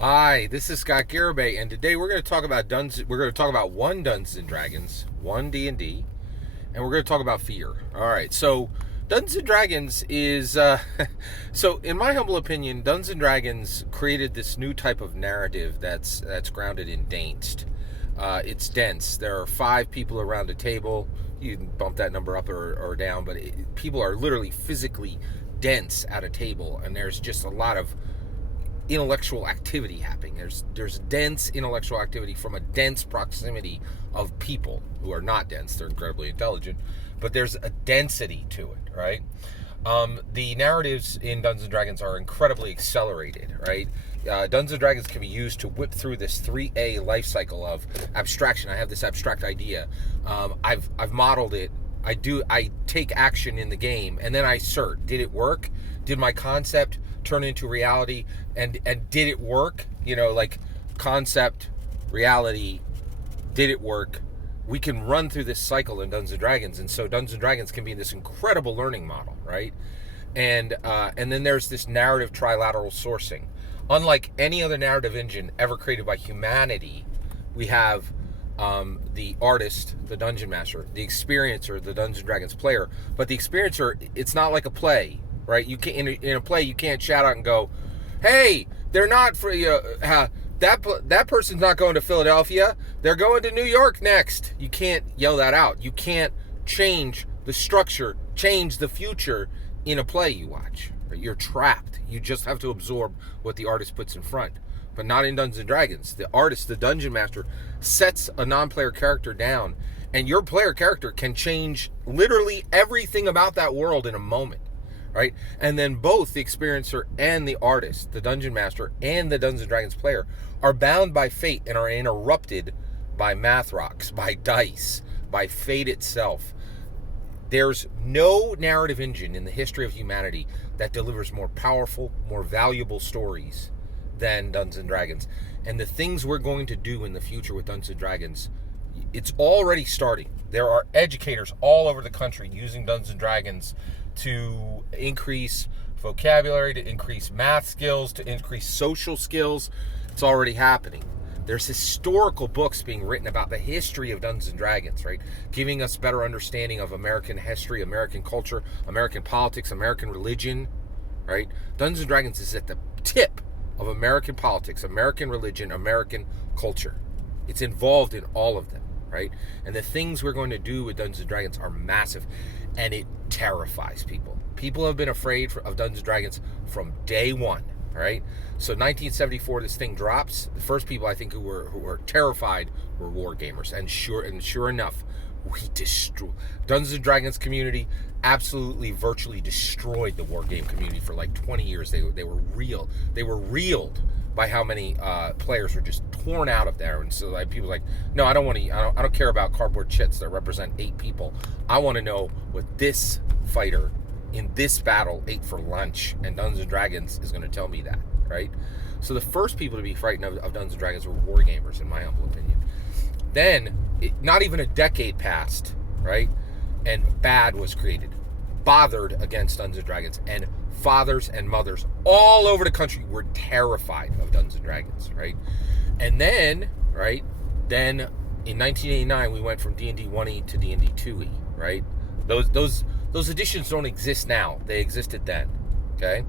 Hi, this is Scott Garibay, and today we're going to talk about We're going to talk about one Dungeons and Dragons, one D&D, and we're going to talk about fear. All right, so Dungeons and Dragons is so in my humble opinion, Dungeons and Dragons created this new type of narrative that's grounded in DANTS. It's dense. There are 5 people around a table. You can bump that number up or down, but people are literally physically dense at a table, and there's just a lot of intellectual activity happening. There's dense intellectual activity from a dense proximity of people who are not dense. They're incredibly intelligent, but there's a density to it, right? The narratives in Dungeons and Dragons are incredibly accelerated, right? Dungeons and Dragons can be used to whip through this 3A life cycle of abstraction. I have this abstract idea. I've modeled it. I take action in the game, and then I assert. Did it work? Did my concept turn into reality? And did it work? Like concept, reality, did it work? We can run through this cycle in Dungeons and Dragons, and so Dungeons and Dragons can be this incredible learning model, right? And then there's this narrative trilateral sourcing. Unlike any other narrative engine ever created by humanity, we have the artist, the dungeon master, the experiencer, the Dungeons and Dragons player. But the experiencer, it's not like a play, right? You can't in a play you can't shout out and go, "Hey, they're not for you. That person's not going to Philadelphia. They're going to New York next." You can't yell that out. You can't change the structure, change the future in a play you watch. You're trapped. You just have to absorb what the artist puts in front. But not in Dungeons and Dragons. The artist, the dungeon master, sets a non-player character down, and your player character can change literally everything about that world in a moment, right? And then both the experiencer and the artist, the dungeon master and the Dungeons and Dragons player, are bound by fate and are interrupted by math rocks, by dice, by fate itself. There's no narrative engine in the history of humanity that delivers more powerful, more valuable stories than Dungeons and Dragons. And the things we're going to do in the future with Dungeons and Dragons, it's already starting. There are educators all over the country using Dungeons and Dragons to increase vocabulary, to increase math skills, to increase social skills. It's already happening. There's historical books being written about the history of Dungeons and Dragons, right? Giving us better understanding of American history, American culture, American politics, American religion, right? Dungeons and Dragons is at the tip of American politics, American religion, American culture. It's involved in all of them, right? And the things we're going to do with Dungeons and Dragons are massive, and it terrifies people. People have been afraid of Dungeons and Dragons from day one, right? So 1974, this thing drops. The first people I think who were terrified were war gamers, and sure enough, we destroyed Dungeons and Dragons community. Absolutely, virtually destroyed the war game community for like 20 years. They were reeled by how many players were just torn out of there. And so like people like, no, I don't care about cardboard chits that represent 8 people. I want to know what this fighter in this battle ate for lunch, and Dungeons and Dragons is going to tell me that, right? So the first people to be frightened of Dungeons and Dragons were war gamers, in my humble opinion. Then, not even a decade passed, right? And BAD was created, bothered against Dungeons and Dragons, and fathers and mothers all over the country were terrified of Dungeons and Dragons, right? And then, right, in 1989, we went from D&D 1E to D&D 2E, right? Those editions don't exist now. They existed then, okay?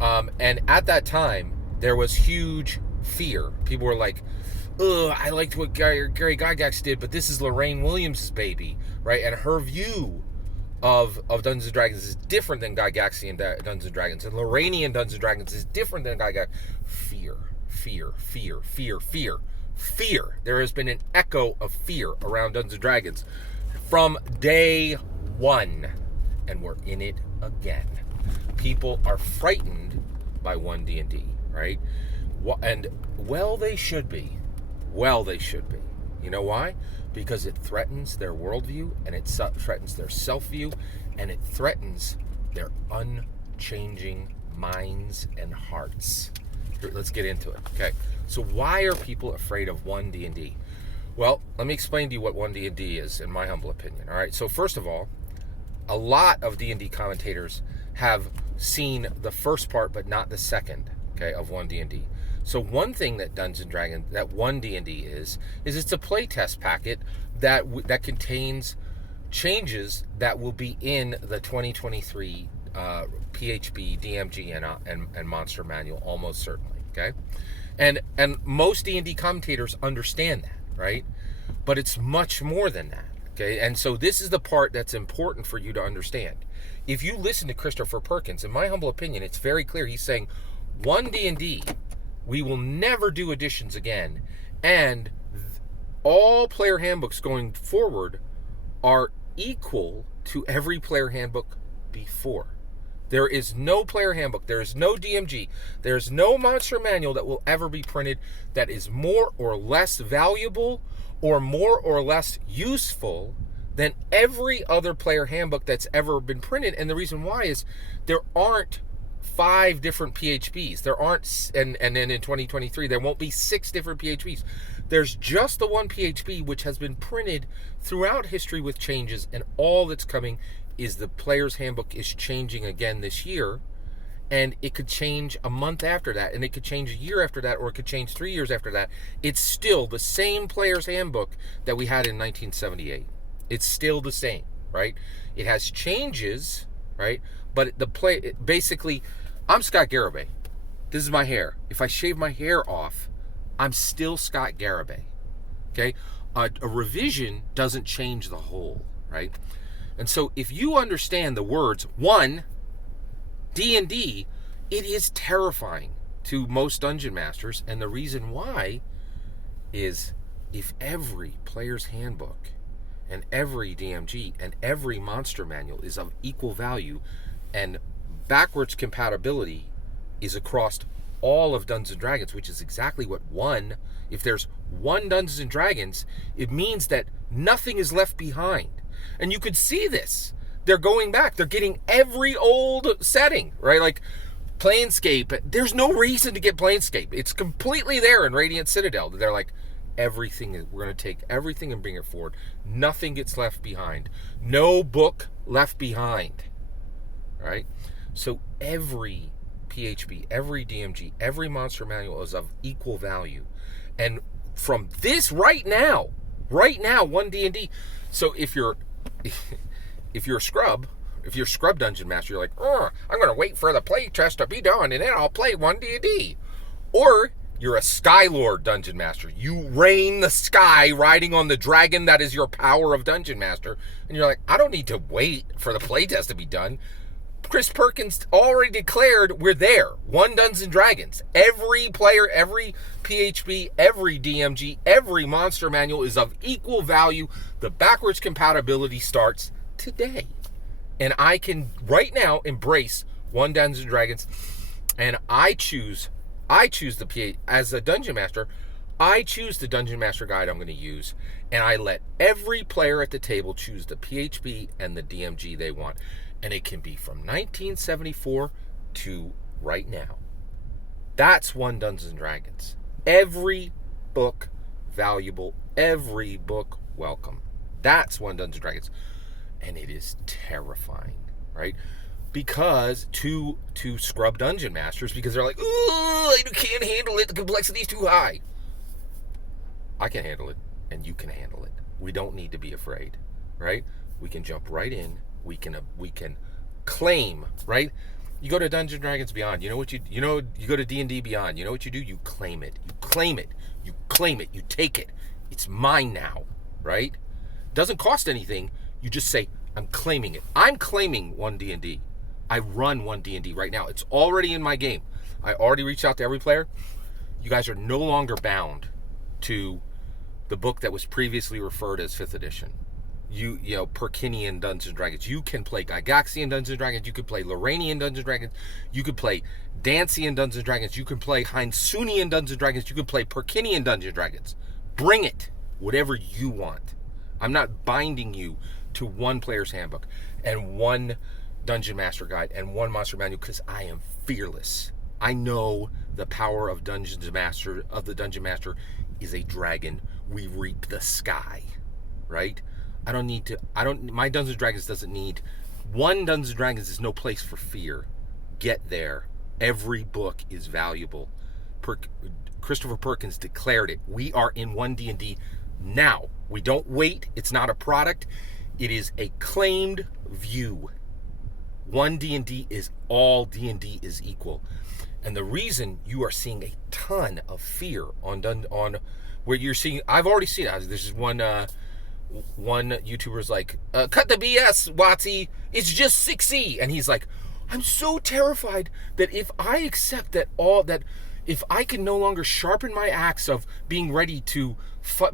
And at that time, there was huge fear. People were like, "Ugh, I liked what Gary Gygax did, but this is Lorraine Williams' baby," right? And her view of Dungeons and Dragons is different than Gygaxian Dungeons and Dragons, and Lorrainian Dungeons and Dragons is different than Gygax. Fear. There has been an echo of fear around Dungeons and Dragons from day one, and we're in it again. People are frightened by 1D&D, right? And they should be. You know why? Because it threatens their worldview, and it threatens their self-view, and it threatens their unchanging minds and hearts. Here, let's get into it. Okay, so why are people afraid of 1D&D? Well, let me explain to you what 1D&D is, in my humble opinion. All right, so first of all, a lot of D&D commentators have seen the first part but not the second, okay, of 1D&D. So one thing that Dungeons and Dragons, that one D&D is it's a playtest packet that contains changes that will be in the 2023 PHB, DMG, and Monster Manual, almost certainly. Okay, and most D&D commentators understand that, right? But it's much more than that. Okay, and so this is the part that's important for you to understand. If you listen to Christopher Perkins, in my humble opinion, it's very clear. He's saying, one D&D, we will never do editions again, and all player handbooks going forward are equal to every player handbook before. There is no player handbook, there is no DMG, there is no monster manual that will ever be printed that is more or less valuable or more or less useful than every other player handbook that's ever been printed. And the reason why is there aren't 5 different PHBs. There aren't, and then in 2023, there won't be 6 different PHBs. There's just the one PHB, which has been printed throughout history with changes, and all that's coming is the player's handbook is changing again this year, and it could change a month after that, and it could change a year after that, or it could change 3 years after that. It's still the same player's handbook that we had in 1978. It's still the same, right? It has changes, right? But basically, I'm Scott Garibay. This is my hair. If I shave my hair off, I'm still Scott Garibay. Okay? A revision doesn't change the whole, right? And so if you understand the words, one, D&D, it is terrifying to most dungeon masters. And the reason why is if every player's handbook and every DMG and every monster manual is of equal value, and backwards compatibility is across all of Dungeons & Dragons, which is exactly what one, if there's one Dungeons & Dragons, it means that nothing is left behind. And you could see this. They're going back. They're getting every old setting, right? Like Planescape. There's no reason to get Planescape. It's completely there in Radiant Citadel. They're like, everything, we're going to take everything and bring it forward. Nothing gets left behind. No book left behind, right? So every PHB, every DMG, every monster manual is of equal value. And from this right now, one D&D. So if you're a scrub dungeon master, you're like, I'm going to wait for the play test to be done and then I'll play one D&D. Or you're a Skylord dungeon master. You reign the sky riding on the dragon that is your power of dungeon master. And you're like, I don't need to wait for the playtest to be done. Chris Perkins already declared we're there. One Dungeons and Dragons. Every player, every PHB, every DMG, every monster manual is of equal value. The backwards compatibility starts today. And I can right now embrace one Dungeons and Dragons, and I choose the PA as a dungeon master. I choose the dungeon master guide I'm going to use, and I let every player at the table choose the PHB and the DMG they want. And it can be from 1974 to right now. That's one Dungeons and Dragons. Every book valuable, every book welcome. That's one Dungeons and Dragons. And it is terrifying, right? Because to scrub dungeon masters, because they're like, I can't handle it, the complexity is too high. I can handle it, and you can handle it. We don't need to be afraid, right? We can jump right in. We can claim, right? You go to Dungeons & Dragons Beyond. You go to D&D Beyond. You know what you do? You claim it. You claim it. You claim it. You take it. It's mine now, right? Doesn't cost anything. You just say, I'm claiming it. I'm claiming one D&D. I run one D&D right now. It's already in my game. I already reached out to every player. You guys are no longer bound to the book that was previously referred as 5th edition. You know, Perkinian Dungeons and Dragons. You can play Gygaxian Dungeons and Dragons. You could play Lorrainian Dungeons and Dragons. You could play Dancian Dungeons and Dragons. You can play Heinsoonian Dungeons and Dragons. You could play Perkinian Dungeons and Dragons. Bring it. Whatever you want. I'm not binding you to one player's handbook and one dungeon master guide and one monster manual, because I am fearless. I know the power of the dungeon master is a dragon. We reap the sky, right? My Dungeons and Dragons doesn't need, one Dungeons and Dragons is no place for fear. Get there. Every book is valuable. Christopher Perkins declared it. We are in 1 D&D now. We don't wait. It's not a product. It is a claimed view. 1 D&D is all D&D is equal. And the reason you are seeing a ton of fear on where you're seeing, I've already seen it. This is one YouTuber's like, cut the BS, Watsy. It's just 6E. And he's like, I'm so terrified that if I accept that if I can no longer sharpen my axe of being ready to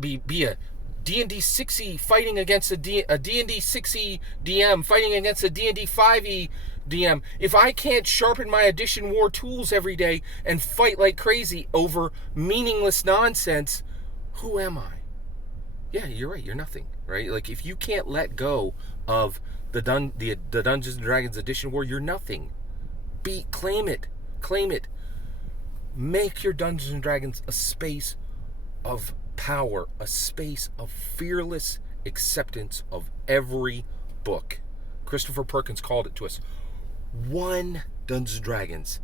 be a D&D 6E fighting against a D&D 6E DM fighting against a D&D 5E DM, if I can't sharpen my Edition War tools every day and fight like crazy over meaningless nonsense, who am I? Yeah, you're right. You're nothing, right? Like, if you can't let go of the Dungeons and Dragons Edition War, you're nothing. Claim it. Make your Dungeons and Dragons a space of power, a space of fearless acceptance of every book. Christopher Perkins called it to us. 1 Dungeons and Dragons.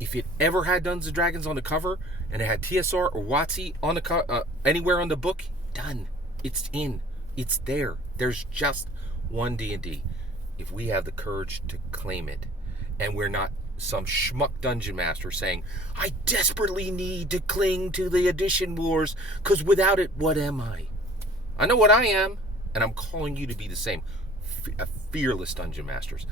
If it ever had Dungeons and Dragons on the cover and it had TSR or WotC on the anywhere on the book, done. It's in. It's there. There's just 1 D&D. If we have the courage to claim it, and we're not some schmuck dungeon master saying, I desperately need to cling to the Edition Wars, because without it, what am I? I know what I am, and I'm calling you to be the same. Fearless dungeon masters.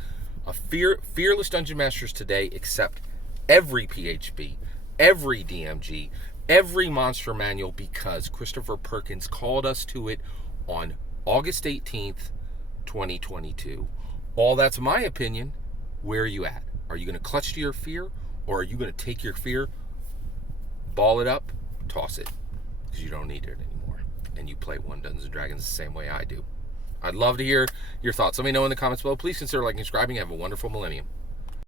Fearless dungeon masters today accept every PHB, every DMG, every monster manual, because Christopher Perkins called us to it on August 18th, 2022. All that's my opinion. Where are you at? Are you going to clutch to your fear, or are you going to take your fear, ball it up, toss it, because you don't need it anymore, and you play 1 Dungeons & Dragons the same way I do? I'd love to hear your thoughts. Let me know in the comments below. Please consider liking and subscribing. Have a wonderful millennium.